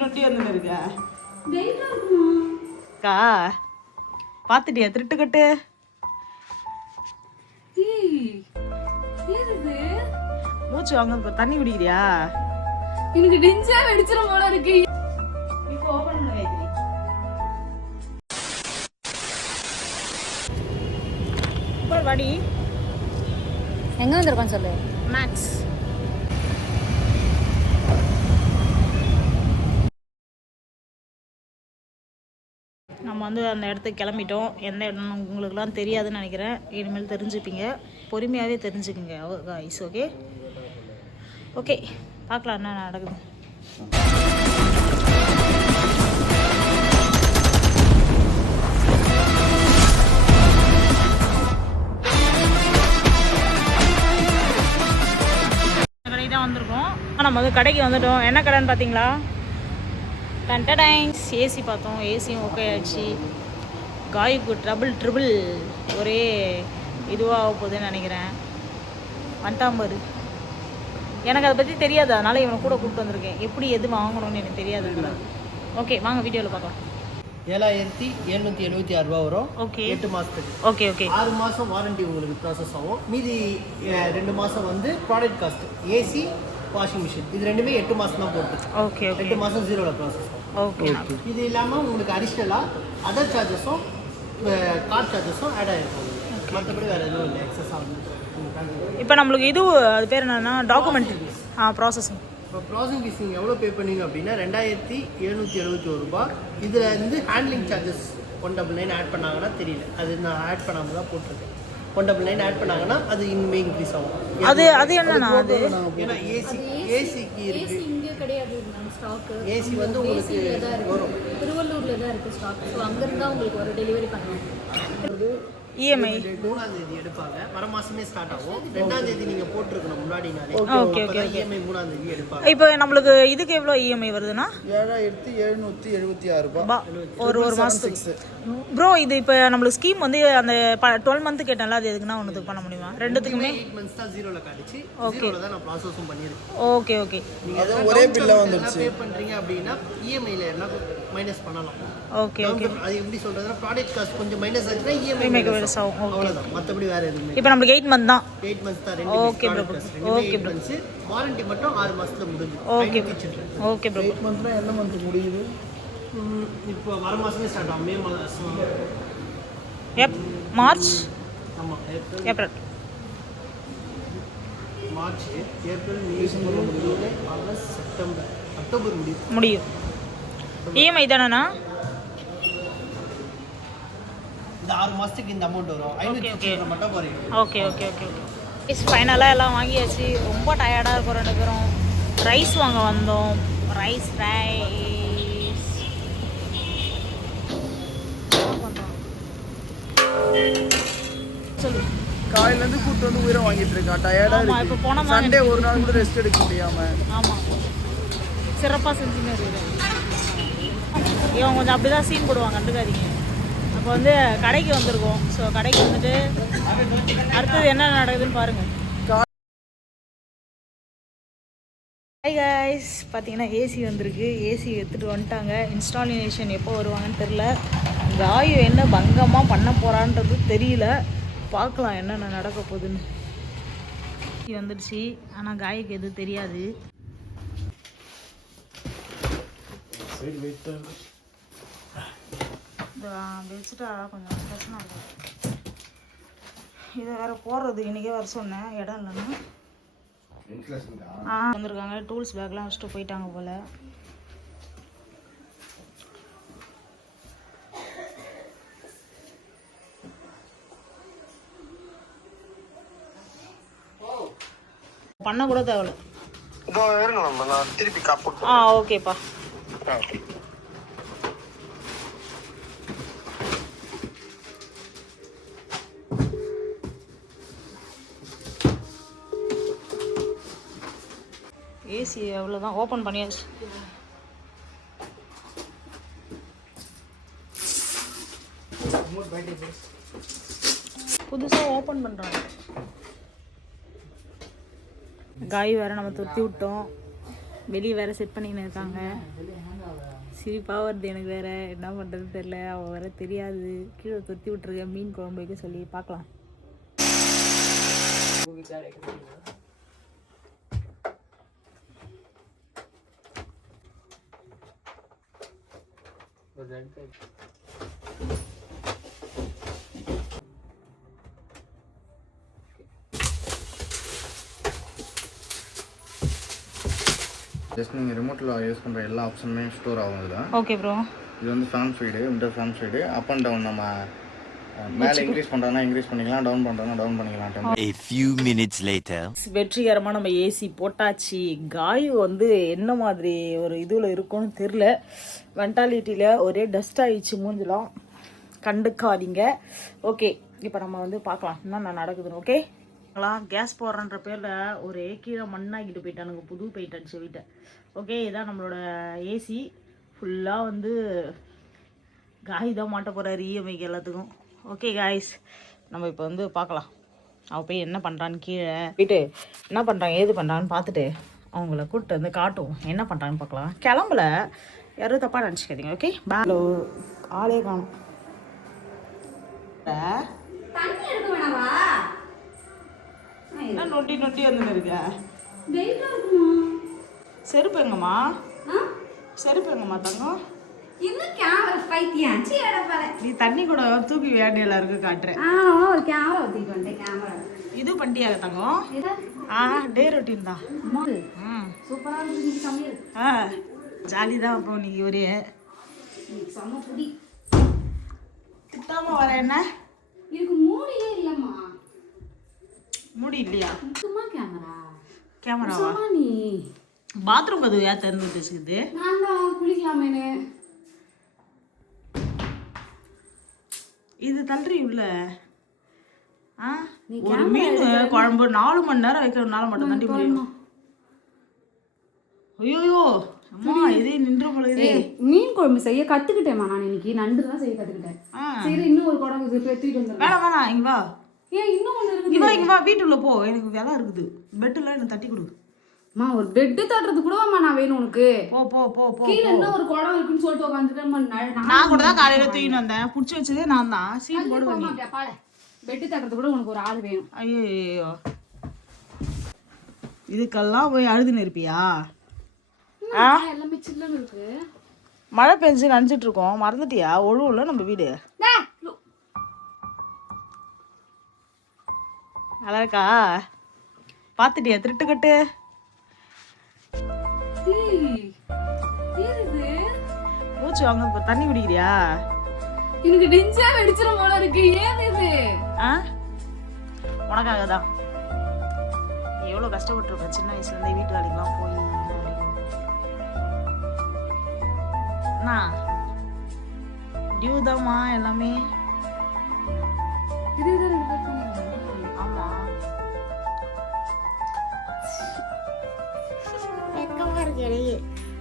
நொட்டி வந்து இருக்க பார்த்துட்டியா திருட்டுக்கட்டு? மூச்சு வாங்க தண்ணி குடிக்கிறியா? எனக்கு டெஞ்சா வெடிச்சிரும் போல இருக்கு இப்போ ஓபன் பண்ண இப்போ வாடி. எங்க வந்திருக்கோம் சொல்லு. மேக்ஸ் நம்ம வந்து அந்த இடத்துக்கு கிளம்பிட்டோம். எந்த இடம்னு உங்களுக்குலாம் தெரியாதுன்னு நினைக்கிறேன். இனிமேல் தெரிஞ்சுப்பீங்க. பொறுமையாகவே தெரிஞ்சுக்குங்க ஐஸ் ஓகே ஓகே பார்க்கலாம் என்ன நடக்குது. கடைக்கு தான் வந்திருக்கோம். நம்ம வந்து கடைக்கு வந்துட்டோம். என்ன கடைன்னு பார்த்தீங்களா? டன்டடைன்ஸ் ஏசி பார்த்தோம். ஏசியும் ஓகே ஆயிடுச்சு. காய்க்கு ட்ரபிள் ட்ரிபிள் ஒரே இதுவாக போகுதுன்னு நினைக்கிறேன். வண்டாம்பரு எனக்கு அதை பற்றி தெரியாது. அதனால் இவனை கூட கூப்பிட்டு வந்திருக்கேன். எப்படி எது வாங்கணும்னு எனக்கு தெரியாது. ஓகே வாங்க. வீடியோவில் பார்க்கலாம். ஏழாயிரத்தி எழுநூத்தி எழுபத்தி ஆறு ரூபா வரும். ஓகே எட்டு மாசத்துக்கு. ஓகே ஓகே ஆறு மாசம் வாரண்டி உங்களுக்கு ப்ராசஸ் ஆகும். மீதி ரெண்டு மாசம் வந்து product cost AC washing machine இது ரெண்டுமே எட்டு மாசம் தான் போட்டு ஓகே ஓகே ரெண்டு மாசம் ஜீரோல ப்ராசஸ் ஓகே இது இல்லாம உங்களுக்கு அடிஷ்னலாக அதர் சார்ஜஸும் கார் சார்ஜஸும் ஆட் ஆகிருக்கும் மற்றபடி வேற எதுவும் இல்லை. எக்ஸஸ் ஆகும். இப்போ நம்மளுக்கு இது அது பேர் என்னன்னா டாக்குமெண்ட் ஆ ப்ராசஸிங் இப்போ ப்ராசஸிங் ஃபீஸ் நீங்கள் எவ்வளோ பே பண்ணீங்க அப்படின்னா ரெண்டாயிரத்தி எழுநூற்றி எழுபத்தி ஒரு ரூபாய். இதில் இருந்து handling charges one double nine add பண்ணாங்கன்னா தெரியல. அது நான் ஆட் பண்ணாமல் தான் போட்டிருக்கேன். ஒன் டபுள் நைன் ஆட் பண்ணாங்கன்னா அது இன்னுமே இன்க்ரீஸ் ஆகும். அது அது என்னண்ணா அது ஏன்னா ஏசி ஏசிக்கு இருக்கு. கிடையாது. ஸ்டாக் ஏசி வந்து உங்களுக்கு வரும். திருவள்ளூர்ல தான் இருக்கு ஸ்டாக் ஸோ அங்கிருந்தா உங்களுக்கு ஒரு டெலிவரி பண்ணுவோம் இஎம்ஐ மூணாம் தேதி எடுப்பாங்க. வர மாசமே ஸ்டார்ட் ஆகும். ரெண்டாம் தேதி நீங்க போட்டிருக்கணும் முன்னாடி நாளே. ஓகே ஓகே இஎம்ஐ மூணாம் தேதி எடுப்பாங்க. இப்போ நம்மளுக்கு இதுக்கு எவ்வளோ இஎம்ஐ வருதுன்னா? ஏழாயிரத்தி எழுநூற்றி எழுபத்தி ஆறு ரூபாய். ஒரு ஒரு மாதத்துக்கு ப்ரோ இது இப்போ நம்மளுக்கு ஸ்கீம் வந்து அந்த டுவெல் மந்த்து கேட்டேன்ல அது எதுக்குன்னா ஒன்றுத்துக்கு பண்ண முடியுமா? ரெண்டுத்துக்குமே? எயிட் மந்த்ஸ் தான் ஜீரோல காட்டுச்சு. ஜீரோல தான் நான் ப்ராசஸும் பண்ணியிருக்கேன். ஓகே ஓகே நீங்க அதுவும் ஒரே பில்ல வந்துருச்சு. பே பண்றீங்க அப்படின்னா இஎம்ஐல என்ன மைனஸ் பண்ணலாம். ஓகே ஓகே அது எப்படி சொல்றதுன்னா ப்ராடக்ட் காஸ்ட் கொஞ்சம் மைனஸ் ஆச்சுன்னா இஎம்ஐ இஎம்ஐ மைனஸ் ஆகும். ஓகே அவ்வளவுதான். மத்தபடி வேற எதுவுமே இப்போ நம்மளுக்கு எயிட் மந்த் தான். எயிட் மந்த்ஸ் தான் ரெண்டு bro. Okay, bro. Months warranty மட்டும் ஆறு மாசத்துல முடிஞ்சு ஓகே ஓகே ப்ரோ எயிட் மந்த்னா எந்த மந்த் முடியுது? இப்போ வர மாசமே ஸ்டார்ட் ஆகும். மே மாசம் எப் மார்ச் ஆமா April April March April May July August September October முடியும். முடியும். இஎம்ஐ தானேண்ணா? இந்த ஆறு மாசத்துக்கு இந்த அமௌண்ட் வரும். ஐநூற்றி மட்டும் குறையும். Okay okay okay okay rice ஃபைனலாக எல்லாம் வாங்கியாச்சு. ரொம்ப டயர்டாக இருக்கும் ரெண்டு பேரும். ரைஸ் வாங்க வந்தோம். ரைஸ் ரைஸ் காலையிலேருந்து கூட்டு வந்து உயிரை வாங்கிட்டு இருக்கான். டயர்டாக இருக்கு. சண்டே ஒரு நாள் கூட ரெஸ்ட் எடுக்க முடியாம. ஆமாம் சிறப்பாக செஞ்சுன்னு இவன் கொஞ்சம் அப்படி தான் சீன் போடுவாங்க கண்டுக்காதீங்க. அப்போ வந்து கடைக்கு வந்திருக்கோம். ஸோ கடைக்கு வந்துட்டு அடுத்தது என்ன நடக்குதுன்னு பாருங்கள் ஹாய் காய்ஸ் பார்த்தீங்கன்னா ஏசி வந்திருக்கு. ஏசி எடுத்துகிட்டு வந்துட்டாங்க. இன்ஸ்டாலேஷன் எப்போ வருவாங்கன்னு தெரில காயு என்ன பங்கமாக பண்ண போகிறான்றது தெரியல. பார்க்கலாம் என்னென்ன நடக்க போகுதுன்னு. வந்துடுச்சு. ஆனால் காய்க்கு எதுவும் தெரியாது. வச்சுட்டா கொஞ்சம் பிரச்சனை இருக்கும் இதை வேற போடுறது. இன்றைக்கே வர சொன்னேன். இடம் இல்லைன்னா. ஆ வந்திருக்காங்க. டூல்ஸ் பேக்லாம் வச்சுட்டு போயிட்டாங்க போல். பண்ண கூட தேவையில்ல. இதோ இருங்க மேம். நான் திருப்பி காப்பு ஆ ஓகேப்பா. ஏசி அவ்வளோதான் ஓப்பன் பண்ணியாச்சு. புதுசாக ஓப்பன் பண்ணுறாங்க காய் வேற நம்ம தொத்தி விட்டோம். வெளியே வேற செட் பண்ணிக்கின்னு இருக்காங்க. சிரிப்பாக வருது எனக்கு வேற. என்ன பண்ணுறது தெரில அவள் வேற தெரியாது. கீழே தொத்தி விட்ருக்க மீன் குழம்பு வைக்க சொல்லி பார்க்கலாம் ஜஸ்ட் நீங்கள் ரிமோட்டில் யூஸ் பண்ணுற எல்லா ஆப்ஷனுமே ஸ்டோர் ஆகும் இதில் ஓகே ப்ரோ இது வந்து ஃபேன் ஃபீடு இந்த fan feed up and down நம்ம மேலே இன்க்ரீஸ் பண்ணுறோன்னா இன்க்ரீஸ் பண்ணிக்கலாம் டவுன் பண்ணுறோன்னா டவுன் பண்ணிக்கலாம் A few minutes later. வெற்றிகரமாக நம்ம ஏசி போட்டாச்சு. காய் வந்து என்ன மாதிரி ஒரு இதுல இருக்கும்னு தெரில வெண்டாலிட்டியில் ஒரே டஸ்ட் ஆயிடுச்சு மூஞ்சலாம். கண்டுக்காதீங்க. ஓகே இப்போ நம்ம வந்து பார்க்கலாம். என்ன நடக்குதுன்னு ஓகே கேஸ் போடுறன்ற பேரில் ஒரே கீழே மண்ணாக்கிட்டு போயிட்டானுங்க புது பெயிண்ட் அடிச்சு வீட்டை. ஓகே இதான் நம்மளோட ஏசி ஃபுல்லாக வந்து காய் தான் மாட்ட போகிறாரு இஎம்ஐக்கு எல்லாத்துக்கும். ஓகே காய்ஸ் நம்ம இப்போ வந்து பார்க்கலாம். அவள் போய் என்ன பண்ணுறான்னு கீழே போயிட்டு என்ன பண்ணுறாங்க ஏது பண்ணுறான்னு பார்த்துட்டு அவங்கள கூப்பிட்டு வந்து காட்டுவோம் என்ன பண்ணுறான்னு பார்க்கலாம். கிளம்பல. யாரும் தப்பாக நினச்சிக்காதீங்க ஓகே ஹலோ ஆளே காணும் தண்ணி எடுக்க வேணாவா என்ன நொண்டி நொண்டி வந்து இருக்க? இருக்குமா? செருப்பு எங்கம்மா? ஆ? செருப்பு எங்கம்மா தங்கம்? இன்னும் கேமரா பைத்தியம்? சீ எடப்பால நீ தண்ணி கூட தூக்கி வேண்டி எல்லாருக்கும் காட்டுறேன். ஆ ஒரு கேமரா ஊத்திட்டு வந்தேன் கேமரா இது பண்ணிட்டியாக தங்கம்? ஆ டே ரொட்டீன் தான். சூப்பரா இருக்கு சமையல். ஆ ஜாலி தான் அப்போ நீ ஒரே. செம்ம புடி. திட்டாம வர என்ன? இதுக்கு இல்லம்மா முடி இல்லையா சும்மா கேமரா. கேமராவா? நீ. பாத்ரூம் கதவு ஏன் திறந்து வச்சுக்குது நான் தான் குளிக்கலாமேனு. இது தள்ளுறி உள்ள ஆ? நீ ஒரு மீன் குழம்பு நாலு மணி நேரம் வைக்கிறதுனால மட்டும் தாண்டி முடியும் ஐயோயோ அம்மா இதே நின்ற போல இதே. ஏய் மீன் குழம்பு செய்ய கத்துக்கிட்டேம்மா நான் இன்னைக்கு. நண்டு தான் செய்ய கத்துக்கிட்டேன். சரி இன்னும் ஒரு இது தூக்கிட்டு வந்துடுறேன் வேணாம் வேணாம் இங்க வா. ஏன் இன்னும் ஒன்று இருக்குது? இங்க வா இங்க வா வீட்டுக்குள்ள போ. எனக்கு வேலை இருக்குது. பெட்டில் எனக்கு தட்டி கொடு. அம்மா ஒரு பெட்டு தட்டுறது கூடவாம்மா நான் வேணும் உனக்கு. போ போ போ போ கீழே இன்னும் ஒரு குடம் இருக்குன்னு சொல்லிட்டு உட்காந்துருக்கேன் நான் கூட தான் காலையில தூக்கின்னு வந்தேன். புடிச்சு வச்சதே நான் தான். சீட் நீ பெட்டு தட்டுறது கூட உனக்கு ஒரு ஆள் வேணும். ஐயோ இதுக்கெல்லாம் போய் அழுதுன்னு இருப்பியா எல்லாமே சில்லுன்னு இருக்கு. மழை பெஞ்சு நனைஞ்சிட்டு இருக்கோம். மறந்துட்டியா? ஒழுவுல நம்ம வீடு. நல்லா இருக்கா? பார்த்துட்டியா திருட்டுக்கட்டு? மூச்சு வாங்க இப்போ தண்ணி குடிக்கிறியா? எனக்கு நெஞ்சா வெடிச்சிரும் போல இருக்கு. ஏன் இது? ஆ? உனக்காக தான் நீ எவ்வளோ கஷ்டப்பட்டுருப்ப? சின்ன வயசுலேருந்தே வீட்டு வேலைக்கெல்லாம் போய் இந்த வரைக்கும். என்ன டியூ தாம்மா எல்லாமே இது இது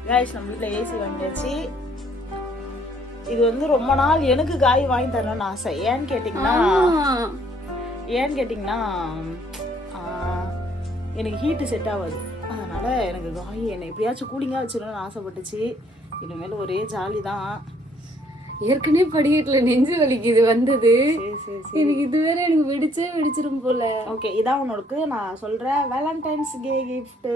காய்ஸ் நம்ம வீட்டில் ஏசி வாங்கியாச்சு. இது வந்து ரொம்ப நாள் எனக்கு காய் வாங்கி தரணும்னு ஆசை. ஏன்னு கேட்டிங்கன்னா. ஏன்னு கேட்டிங்கன்னா எனக்கு ஹீட்டு செட் ஆகாது. அதனால் எனக்கு காய் என்னை எப்படியாச்சும் கூலிங்காக வச்சிடணும்னு ஆசைப்பட்டுச்சு. இனிமேல் ஒரே ஜாலி தான். ஏற்கனவே படிக்கட்டுல நெஞ்சு வலிக்குது வந்தது. எனக்கு இது வேற எனக்கு வெடிச்சே வெடிச்சிரும் போல. ஓகே இதான் உனக்கு நான் சொல்கிறேன் வேலண்டைன்ஸ் டே கிஃப்ட்டு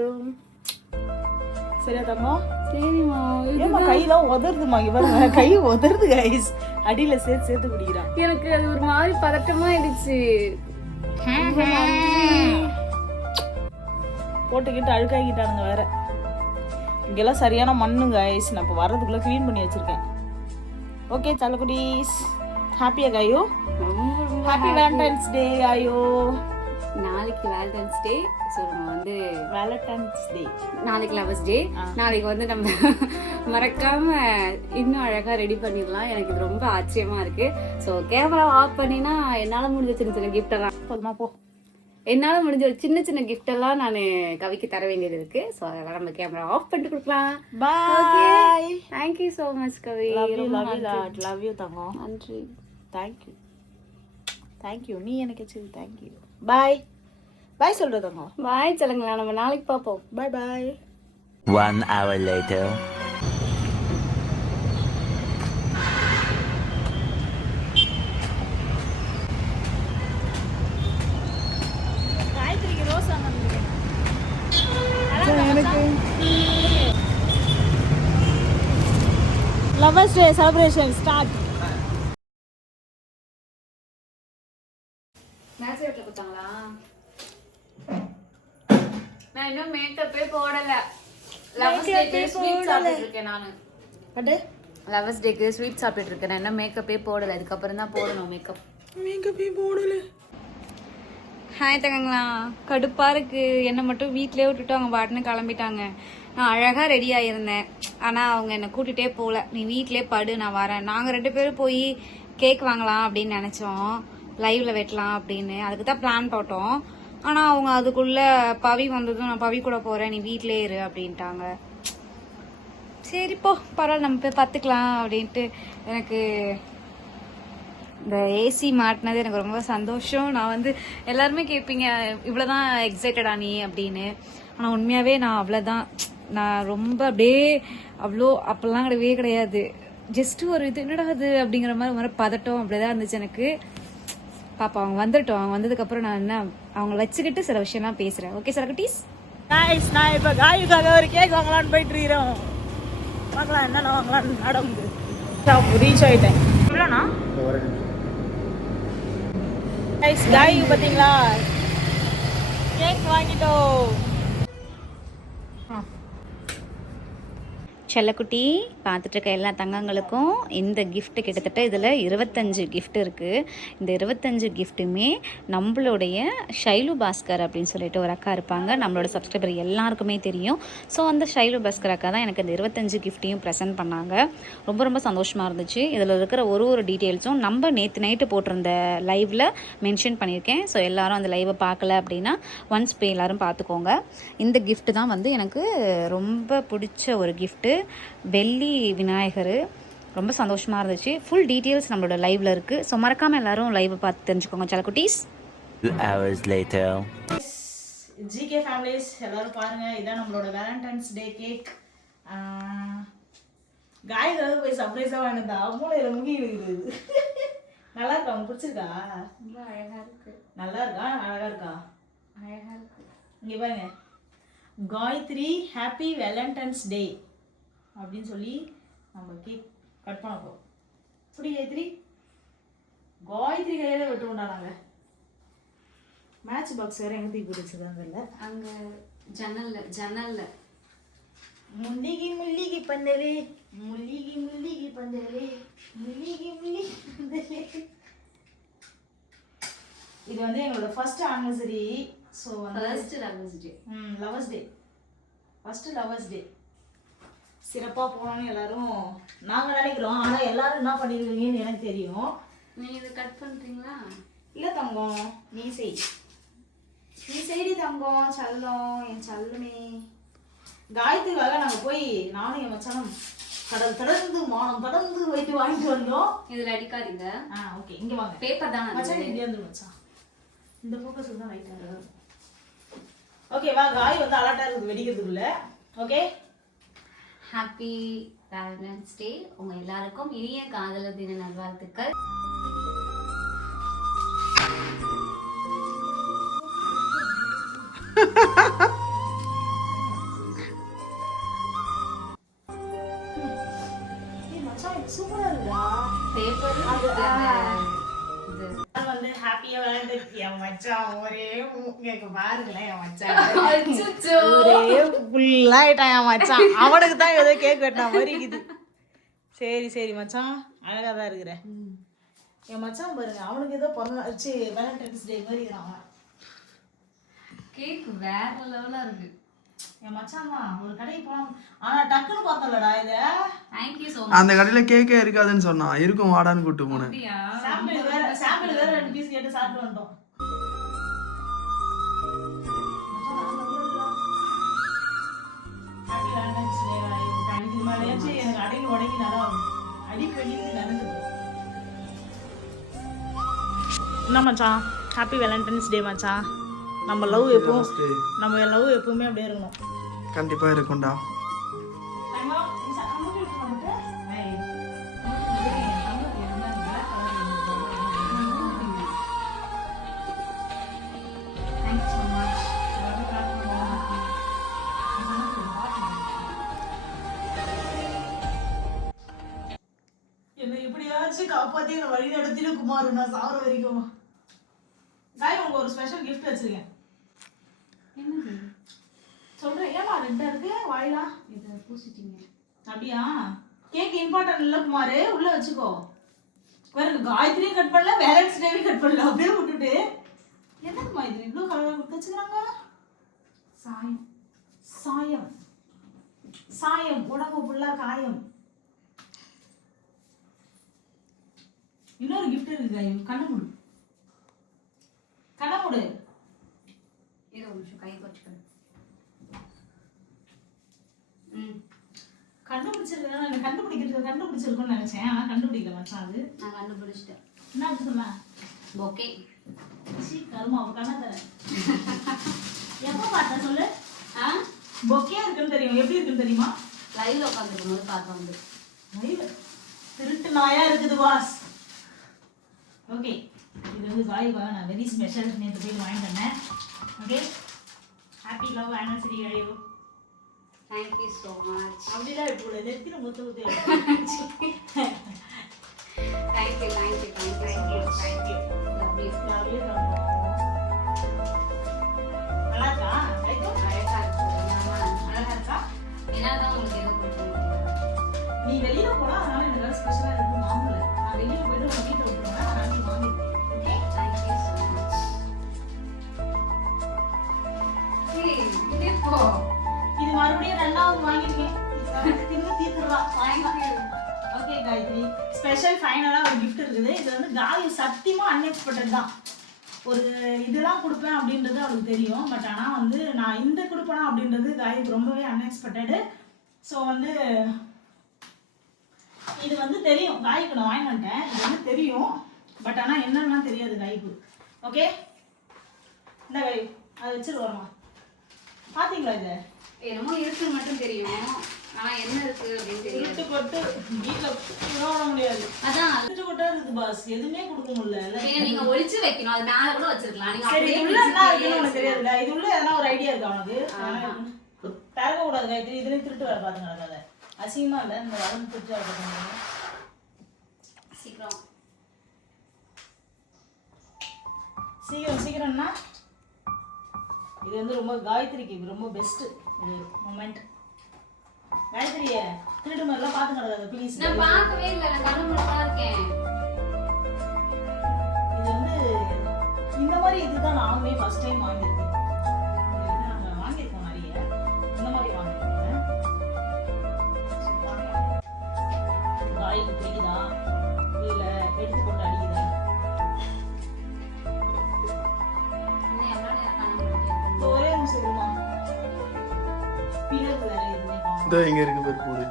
சரியா தங்கம்? சரிம்மா ஏமா கையெல்லாம் உதறுதுமா இங்க பாருங்க கை உதறுது கைஸ் அடியில சேர்த்து சேர்த்து குடிக்கிறான் எனக்கு அது ஒரு மாதிரி பதட்டமா ஆயிடுச்சு போட்டுக்கிட்டு அழுக்காக்கிட்டானுங்க வேற. இங்கெல்லாம் சரியான மண்ணு கைஸ் நான் இப்போ வர்றதுக்குள்ள க்ளீன் பண்ணி வச்சிருக்கேன். ஓகே தலகுடீஸ். ஹாப்பியா காயோ? ஹாப்பி வேலண்டைன்ஸ் டே ஆயோ. நாளைக்கு வேலண்டைன்ஸ் டே ஸோ நம்ம வந்து வேலண்டைன்ஸ் டே நாளைக்கு லவர்ஸ் டே நாளைக்கு வந்து நம்ம மறக்காம இன்னும் அழகா ரெடி பண்ணிடலாம். எனக்கு இது ரொம்ப ஆச்சரியமா இருக்கு. ஸோ கேமரா ஆஃப் பண்ணினா என்னால முடிஞ்ச சின்ன சின்ன gift எல்லாம் போதுமா போ. என்னால முடிஞ்ச ஒரு சின்ன சின்ன gift எல்லாம் நான் கவிக்கு தர வேண்டியது இருக்கு. ஸோ அதெல்லாம் நம்ம கேமரா ஆஃப் பண்ணிட்டு கொடுக்கலாம். Bye thank you so much Kavi. Love you தங்கம். நன்றி. தேங்க்யூ தேங்க்யூ நீ எனக்கு வச்சது தேங்க்யூ பாய் பாய் சொல்றது தங்கம் பாய் சொல்லுங்களா நம்ம நாளைக்கு பார்ப்போம். Bye bye One hour later. காயத்ரிக்கு ரோஸ் வாங்க lovers day celebration start match ரேட்ல கொடுத்தாங்களா நான் இன்னும் மேக்கப்பே போடல லவர்ஸ் டேக்கு ஸ்வீட் சாப்பிட்டு இருக்கேன் நானு. லவர்ஸ் டேக்கு ஸ்வீட் சாப்பிட்டுட்டு இருக்கேன் இன்னும் மேக்கப்பே போடல? இதுக்கப்புறம் தான் போடணும் மேக்கப் மேக்கப்பே போடல. ஹாய் தங்கங்களா. கடுப்பா இருக்கு. என்னை மட்டும் வீட்லயே விட்டுட்டு அவங்க பாட்டுன்னு கிளம்பிட்டாங்க. நான் அழகா ரெடி ஆயிருந்தேன். ஆனா அவங்க என்னை கூட்டிட்டே போகல. நீ வீட்லயே படு நான் வரேன். நாங்க ரெண்டு பேரும் போய் கேக் வாங்கலாம் அப்படின்னு நினைச்சோம். லைவ்ல வெட்டலாம் அப்படின்னு. அதுக்கு தான் பிளான் போட்டோம். ஆனா அவங்க அதுக்குள்ள பவி வந்ததும் நான் பவி கூட போறேன் நீ வீட்லயே இரு அப்படின்ட்டாங்க. சரி போ பரவாயில்ல நம்ம போய் பார்த்துக்கலாம் அப்படின்ட்டு எனக்கு இந்த ஏசி மாட்டினது எனக்கு ரொம்ப சந்தோஷம். நான் வந்து எல்லாருமே கேட்பீங்க இவ்வளோதான் எக்ஸைட்டடா நீ அப்படின்னு. ஆனால் உண்மையாகவே நான் அவ்வளோதான் நான் ரொம்ப அப்படியே அவ்வளோ அப்போல்லாம் கிடையவே கிடையாது. ஜஸ்ட் ஒரு இது என்னடா அது அப்படிங்கிற மாதிரி ஒரு பதட்டம் அப்படிதான் இருந்துச்சு எனக்கு. பாப்பா அவங்க வந்துட்டோம். அவங்க வந்ததுக்கப்புறம் நான் என்ன அவங்கள வச்சுக்கிட்டு சில விஷயம்லாம் பேசுகிறேன் ஓகே சார் குட்டீஸ்? காய்ஸ் நான் இப்போ காயுக்காக ஒரு கேக் வாங்கலாம்னு போயிட்டு இருக்கிறோம். பார்க்கலாம் என்னென்ன வாங்கலாம்னு நடந்து. ரீச் ஆயிட்டேன். இவ்வளோண்ணா? கைஸ் காய் பார்த்தீங்களா கேக் வாங்கிட்டோம். செல்லக்குட்டி பார்த்துட்டு இருக்க எல்லா தங்கங்களுக்கும் இந்த கிஃப்ட்டு கிட்டத்தட்ட இதில் இருபத்தஞ்சு கிஃப்ட் இருக்குது இந்த இருபத்தஞ்சு கிஃப்ட்டுமே நம்மளுடைய ஷைலு பாஸ்கர் அப்படின்னு சொல்லிட்டு ஒரு அக்கா இருப்பாங்க. நம்மளோட சப்ஸ்கிரைபர் எல்லாருக்குமே தெரியும். ஸோ அந்த ஷைலு பாஸ்கர் அக்கா தான் எனக்கு இந்த இருபத்தஞ்சு கிஃப்ட்டையும் ப்ரெசென்ட் பண்ணாங்க. ரொம்ப ரொம்ப சந்தோஷமாக இருந்துச்சு. இதில் இருக்கிற ஒரு ஒரு டீட்டெயில்ஸும் நம்ம நேற்று நைட்டு போட்டிருந்த லைவில் மென்ஷன் பண்ணியிருக்கேன். ஸோ எல்லாரும் அந்த லைவை பார்க்கல அப்படின்னா ஒன்ஸ் போய் எல்லாரும் பார்த்துக்கோங்க. இந்த கிஃப்ட்டு தான் வந்து எனக்கு ரொம்ப பிடிச்ச ஒரு கிஃப்ட்டு வெள்ளி விநாயகர். ரொம்ப சந்தோஷமாக இருந்துச்சு. ஃபுல் டீட்டெயில்ஸ் நம்மளோட லைவில் இருக்குது ஸோ மறக்காமல் எல்லாரும் லைவை பார்த்து தெரிஞ்சுக்கோங்க hours later. ஜிகே ஃபேமிலிஸ் எல்லாரும் பாருங்க. இதான் நம்மளோட வேலண்டைன்ஸ் டே கேக் காய் ஏதாவது போய் சர்ப்ரைஸாக வாங்கினதா? மூளையில் முங்கி இருக்குது நல்லா இருக்கா? உனக்கு பிடிச்சிருக்கா? ரொம்ப அழகாக நல்லா இருக்கா? அழகா இருக்கா? அழகாக இருக்குது இங்கே பாருங்க. காயத்ரி ஹாப்பி வேலண்டைன்ஸ் டே அப்படின்னு சொல்லி நம்ம கேக் கட் பண்ண போகிறோம் புடி காயத்ரி காயத்ரி கையில வெட்டுவோம்டா நாங்கள் மேட்ச் பாக்ஸ் வேறு எங்கே தூக்கி வச்சுருக்காங்க இல்லை அங்கே ஜன்னலில் ஜன்னலில். முல்லிகி முல்லிகி பந்தலே. முல்லிகி முல்லிகி பந்தலே. முல்லிகி முல்லிகி பந்தலே. இது வந்து எங்களோட first anniversary so first lovers day ம் lovers day first lovers day சிறப்பாக போகணும்னு எல்லாரும் நாங்கள் நினைக்கிறோம். ஆனால் எல்லாரும் என்ன பண்ணிருக்கீங்கன்னு எனக்கு தெரியும். நீங்கள் இதை கட் பண்ணுறீங்களா இல்லை தங்கம். நீ செய். நீ செய்டி தங்கம் செல்லம் என் செல்லமே. காயத்ரிக்காக நாங்கள் போய் நானும் என் மச்சானும் கடல் கடந்து மானம் கடந்து போயிட்டு வாங்கிட்டு வந்தோம். இதில் அடிக்காதீங்க. ஆ ஓகே இங்கே வாங்க. பேப்பர் தானே மச்சான் இங்கே வந்து மச்சான். இந்த ஃபோக்கஸ் தான் ரைட்டாக ஓகே வா காய் வந்து அலர்ட்டாக இருக்குது வெடிக்கிறதுக்குள்ள. ஓகே ஹாப்பி வேலண்டைன்ஸ் டே உங்க எல்லாருக்கும் இனிய காதலர் தின நல்வாழ்த்துக்கள். இருக்குடா. பேப்பர் என் மச்சான்? ஒரே பாருங்களேன் என் மச்சான். ஒரே ஃபுல்லாகிட்டான் என் மச்சான். அவனுக்கு தான் ஏதோ கேக் வெட்டின மாதிரி இருக்குது. சரி சரி மச்சான். அழகாக தான் இருக்கிற. என் மச்சான் பாருங்க அவனுக்கு ஏதோ பிறந்த வச்சு வேலண்டைன்ஸ் டே மாதிரி இருக்கிறான். கேக் வேற லெவலா இருக்கு. என் ஒரு கடைக்கு டக்குன்னு பார்த்தோம்லடா இதை. அந்த கடையில கேக்கே இருக்காதுன்னு சொன்னான் இருக்கும் வாடான்னு கூட்டு போனேன். மச்யா சாம்பிள் வேற சாம்பிள் வேற ரெண்டு பீஸ் கேட்டு சாப்பிட்டு வந்துட்டோம். Happy Valentine's Day, ஐயோ, இதுக்கு மேலயாச்சும் எனக்கு அடங்கி உடங்கி நல்லா அடிக்கடி நடந்துது என்ன மச்சான்? ஹாப்பி வேலண்டைன்ஸ் டே மச்சான். நம்ம லவ் எப்பவும் நம்ம லவ் எப்பவுமே அப்படியே இருக்கணும். கண்டிப்பாக இருக்கும்டா. எப்படியாச்சும் காப்பாத்தி வழி நடத்தின குமார் நான் சாவர வரைக்கும். காய் உங்களுக்கு ஒரு ஸ்பெஷல் கிஃப்ட் வச்சிருக்கேன். என்னது? சொல்றேன் ஏமா ரெண்டா இருக்கு? வாயிலா? இதை பூசிட்டீங்க. அப்படியா? கேக் இம்பார்ட்டன்ட் இல்ல குமார் உள்ள வச்சுக்கோ. பாருங்க காயத்ரியும் கட் பண்ணல வேலன்ஸ் டேவையும் கட் பண்ணல அப்படியே விட்டுட்டு. என்னம்மா இது? இவ்வளோ கலராக கொடுத்து வச்சுக்கிறாங்க? சாயம். சாயம். சாயம். உடம்பு ஃபுல்லாக காயம். இன்னொரு கிஃப்ட் இருக்கு காய் கண்ணு மூடு. கண்ணை மூடு. ஏதோ ஒரு நிமிஷம் கை வச்சுக்கணும் ம். கண்டுபிடிச்சிருக்கேன். நான் கண்டுபிடிக்கிறது கண்டுபிடிச்சிருக்கோன்னு நினைச்சேன். ஆனா கண்டுபிடிக்கல மச்சான் அது. நான் கண்டுபிடிச்சிட்டேன். என்ன அப்படி சொன்ன? பொக்கே. சீ கருமா அவ கண்ணை தர எப்போ பார்த்தேன் சொல்லு? ஆ? பொக்கே இருக்குன்னு தெரியும்? எப்படி இருக்குன்னு தெரியுமா? லைவ்ல உட்காந்துருக்கும் போது பார்த்தோம் வந்து. லைவ் திருட்டு நாயா இருக்குது பாஸ் ஓகே இது வந்து காய்க்காக நான் வெரி ஸ்பெஷல் நேற்று போய் வாங்கிட்டு வந்தேன். ஓகே ஹாப்பி லவ் ஆனிவர்சரி ஐயோ தேங்க்யூ ஸோ மச் அப்படிலாம் இப்போ நெத்தின முத்து முத்து thank you thank you thank you so much thank you love you அப்படியே தரணும். நல்லா இருக்கா? அழகா இருக்கு. அழகா இருக்கா? என்னதான் உங்களுக்கு எதுவும் கொடுக்கணும்? நீ வெளியில போனா அதனால எனக்கு ஸ்பெஷலா இருக்கு வாங்கல இருக்குது இது சத்தியமாக அன்எக்ஸ்பெக்டட் தான். ஒரு இதெல்லாம் கொடுப்பேன் அப்படின்றது அவளுக்கு தெரியும். பட் ஆனால் வந்து நான் இந்த கொடுப்பேனா அப்படின்றது காயுக்கு ரொம்பவே அன்எக்ஸ்பெக்டடு ஸோ வந்து இது வந்து தெரியும். காய்க்கு நான் வாங்கி வந்துட்டேன். இது வந்து தெரியும். பட் ஆனால் என்னன்னா தெரியாது காய்க்கு ஓகே இந்த காய் அதை வச்சுட்டு வரமா பார்த்தீங்களா இதை? என்னமோ இருக்குன்னு மட்டும் தெரியும். ஆனா என்ன இருக்கு அப்படின்னு இருட்டு விட முடியாது. அதான். இருட்டு இருக்குது பாஸ். எதுவுமே கொடுக்க முடியல. நீங்க நீங்க ஒளிச்சு வைக்கணும். அது மேல கூட வச்சிருக்கலாம். நீங்க சரி அப்படியே இது உள்ள என்ன இருக்குன்னு பிரிச்சு உனக்கு தெரியாதுல்ல? இது உள்ள எதனா ஒரு ஐடியா இருக்கா உனக்கு. திறக்க கூடாது காயத்ரி. இதுலயும் திருட்டு வேலை நடக்காத அசிங்கமா இல்ல? இந்த வரம்பு திருட்டு வேலை சீக்கிரம். சீக்கிரம் சீக்கிரம்னா இது வந்து ரொம்ப காயத்ரிக்கு ரொம்ப பெஸ்ட் இது மொமெண்ட் காயத்ரியே திருட்டு மாதிரிலாம் பார்த்து நடக்காத ப்ளீஸ் நான் பார்க்கவே இல்லை நான் கண்ணு மூடா இருக்கேன். இது வந்து இந்த மாதிரி இதுதான் நானுமே ஃபர்ஸ்ட் டைம் வாங்கியிருக்கேன். இதோ இங்க இருக்கு பேர் கூடு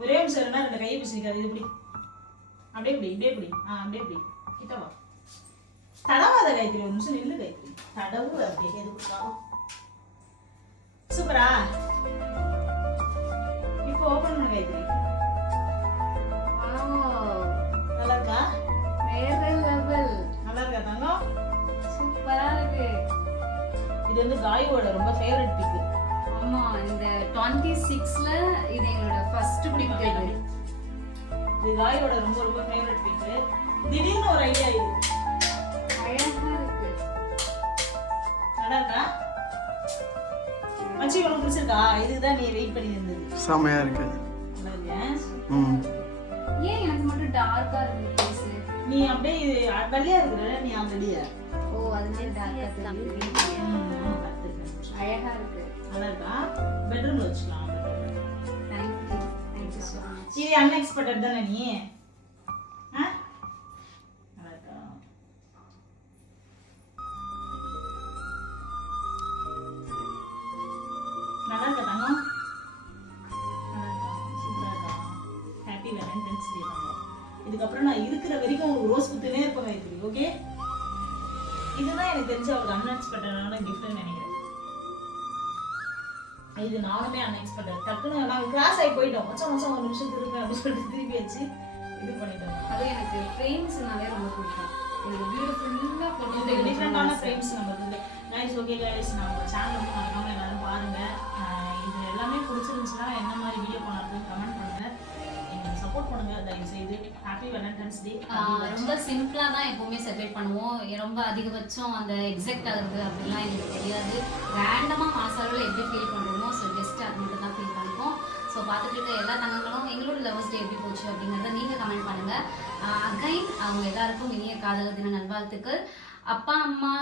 ஒரே நிமிஷம் இருந்தா ரெண்டு கையை பிடிச்சிருக்காது இது இப்படி அப்படியே இப்படி இப்படியே இப்படி ஆ அப்படியே இப்படி கிட்டவா தடவாத கைத்திரி ஒரு நிமிஷம் நில்லு கைத்திரி தடவு அப்படியே எது கொடுத்தாலும். சூப்பரா? இப்போ ஓபன் பண்ண நல்லா இருக்கா வேற. நல்லா இருக்கா தங்கம்? சூப்பரா இருக்கு. இது வந்து காயோட ரொம்ப ஃபேவரட் பிக் ஆமா இந்த டுவெண்ட்டி சிக்ஸ்ல இது எங்களோட ஃபர்ஸ்ட் பிடிக்கிறது இது. காயோட ரொம்ப ரொம்ப ஃபேவரட் பிக் திடீர்னு ஒரு ஐடியா இது. நல்லா இருக்கா மச்சி உனக்கு பிடிச்சிருக்கா? இதுதான் நீ வெயிட் பண்ணி இருந்தது. செமையா இருக்கு? ம். ஏன் எனக்கு மட்டும் டார்க்கா இருக்கு ஃபேஸ் நீ அப்படியே வெள்ளையா இருக்கிற நீ அப்படியே ஓ அதனால டார்க்கா தெரியுது அழகா இருக்கு. நல்லா இருக்கா. பெட்ரூம்ல வச்சுக்கலாம் இது அன்எக்ஸ்பெக்டட் தானே நீ? ஆ? நல்லா இருக்கா தங்கம் நல்லா இருக்கா சூப்பரா இருக்கா ஹாப்பி வேலண்டைன்ஸ் டே தங்கம் இதுக்கப்புறம் நான் இருக்கிற வரைக்கும் உங்களுக்கு ரோஸ் குத்துனே இருப்பேன் மைத்திரி. ஓகே இதுதான் எனக்கு தெரிஞ்ச அவருக்கு அன்எக்ஸ்பெக்டடான கிஃப்ட்னு நினைக்கிறேன். இது நானுமே அன்எக்ஸ்பெக்டட் டக்குன்னு நாங்கள் கிராஸ் ஆகி போயிட்டோம் மச்சான் மச்சான் ஒரு நிமிஷம் திருப்பி அப்படின்னு சொல்லிட்டு திருப்பி வச்சு இது பண்ணிட்டோம் அது எனக்கு ஃப்ரேம்ஸ்னாலே ரொம்ப பிடிக்கும். எனக்கு வீடு ஃபுல்லாக போட்டு டிஃப்ரெண்டான ஃப்ரேம்ஸ் நம்ம வந்து கைஸ் ஓகே கைஸ் நம்ம சேனல் வந்து மறக்காம எல்லாரும் பாருங்க. ஆஹ் இது எல்லாமே பிடிச்சிருந்துச்சுன்னா என்ன மாதிரி வீடியோ பண்ணலாம்னு கமெண்ட் பண்ணுங்க. எங்களுக்கு சப்போர்ட் பண்ணுங்க. தயவு செய்து ஹாப்பி வேலண்டைன்ஸ் டே ரொம்ப சிம்பிளாக தான் எப்போவுமே செலிப்ரேட் பண்ணுவோம். ரொம்ப அதிகபட்சம் அந்த எக்ஸாக்ட் ஆகுது அப்படிலாம் எங்களுக்கு தெரியாது. ரேண்டமாக மாசாவில் எப்படி ஃபீல் பண்ணுறோமோ ஸோ பெஸ்ட் அது மட்டும் தான் ஃபீல் பண்ணிப்போம். ஸோ பார்த்துட்டு இருக்க எல்லா தங்கங்களும் எங்களோட லவர்ஸ் டே எப்படி போச்சு அப்படிங்கிறத நீங்கள் கமெண்ட் பண்ணுங்கள் அகைன் அவங்க எல்லாருக்கும் இனிய காதலர் தின நல்வாழ்த்துக்கள். அப்பா அம்மா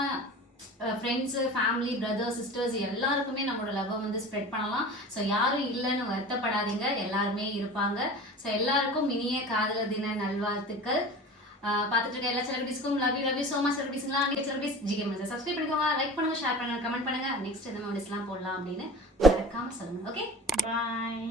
ஃப்ரெண்ட்ஸு ஃபேமிலி பிரதர்ஸ் சிஸ்டர்ஸ் எல்லாருக்குமே நம்மளோட லவ்வை வந்து ஸ்ப்ரெட் பண்ணலாம். ஸோ யாரும் இல்லைன்னு வருத்தப்படாதீங்க. எல்லாருமே இருப்பாங்க. ஸோ எல்லாருக்கும் இனிய காதல தின நல்வாழ்த்துக்கள். பார்த்துட்டு இருக்க எல்லா செலிபிரிட்டிஸ்க்கும் love you love you so much செலிபிரிட்டிஸ்லாம் நீங்கள் ஜிகே மிஸ் சப்ஸ்கிரைப் பண்ணிக்கோங்க. லைக் பண்ணுங்க ஷேர் பண்ணுங்க கமெண்ட் பண்ணுங்க. நெக்ஸ்ட் எந்த மெமரிஸ்லாம் போடலாம் அப்படின்னு மறக்காமல் சொல்லுங்க. Okay bye